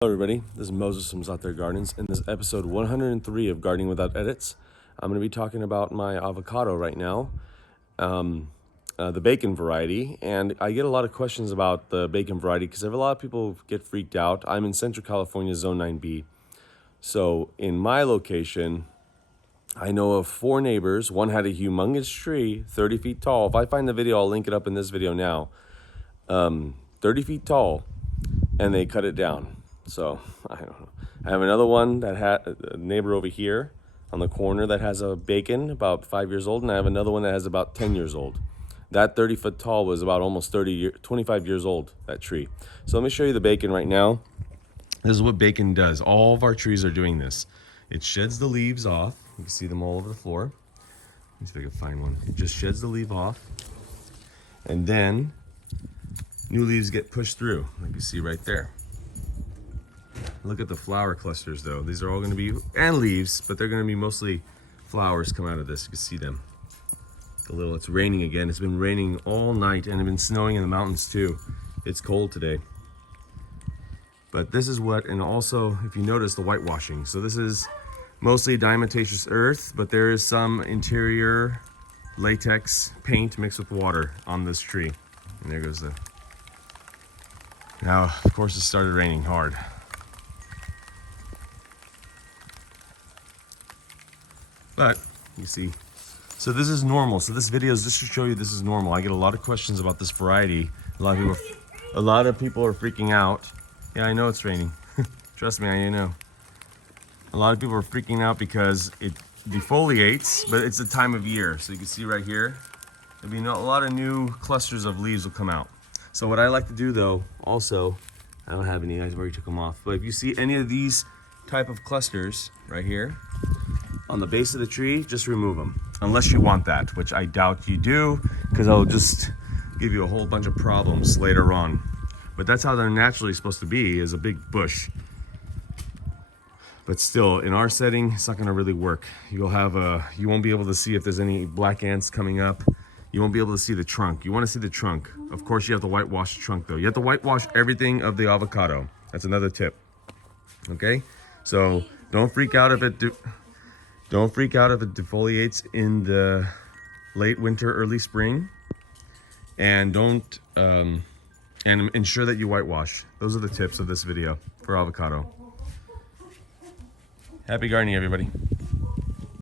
Hello everybody, this is Moses from Zaatar Gardens. In this episode 103 of Gardening Without Edits, I'm going to be talking about my avocado right now, the bacon variety. And I get a lot of questions about the bacon variety because a lot of people get freaked out. I'm in Central California, Zone 9B. So in my location, I know of 4 neighbors. One had a humongous tree, 30 feet tall. If I find the video, I'll link it up in this video now. 30 feet tall, and they cut it down. So I don't know. I have another one that had a neighbor over here on the corner that has a bacon about 5 years old, and I have another one that has about 10 years old. That 30-foot tall was about almost 25 years old, that tree. So let me show you the bacon right now. This is what bacon does. All of our trees are doing this. It sheds the leaves off. You can see them all over the floor. Let me see if I can find one. It just sheds the leaf off, and then new leaves get pushed through, like you see right there. Look at the flower clusters though. These are all going to be, and leaves, but they're going to be mostly flowers come out of this. You can see them. It's raining again. It's been raining all night, and it's been snowing in the mountains too. It's cold today. But this is what, and also if you notice the whitewashing. So this is mostly diatomaceous earth, but there is some interior latex paint mixed with water on this tree. And there goes the, now of course it started raining hard. But you see, so this is normal. So this video is just to show you this is normal. I get a lot of questions about this variety. A lot of people are freaking out. Yeah, I know it's raining. Trust me, I know. A lot of people are freaking out because it defoliates, but it's the time of year. So you can see right here, there'll be a lot of new clusters of leaves will come out. So what I like to do though, also, I don't have any, I already took them off. But if you see any of these type of clusters right here, on the base of the tree, just remove them. Unless you want that, which I doubt you do, because I'll just give you a whole bunch of problems later on. But that's how they're naturally supposed to be, is a big bush. But still, in our setting, it's not gonna really work. You won't be able to see if there's any black ants coming up. You won't be able to see the trunk. You wanna see the trunk. Of course, you have to whitewash the trunk though. You have to whitewash everything of the avocado. That's another tip, okay? So don't freak out if it defoliates in the late winter, early spring, and and ensure that you whitewash. Those are the tips of this video for avocado. Happy gardening, everybody.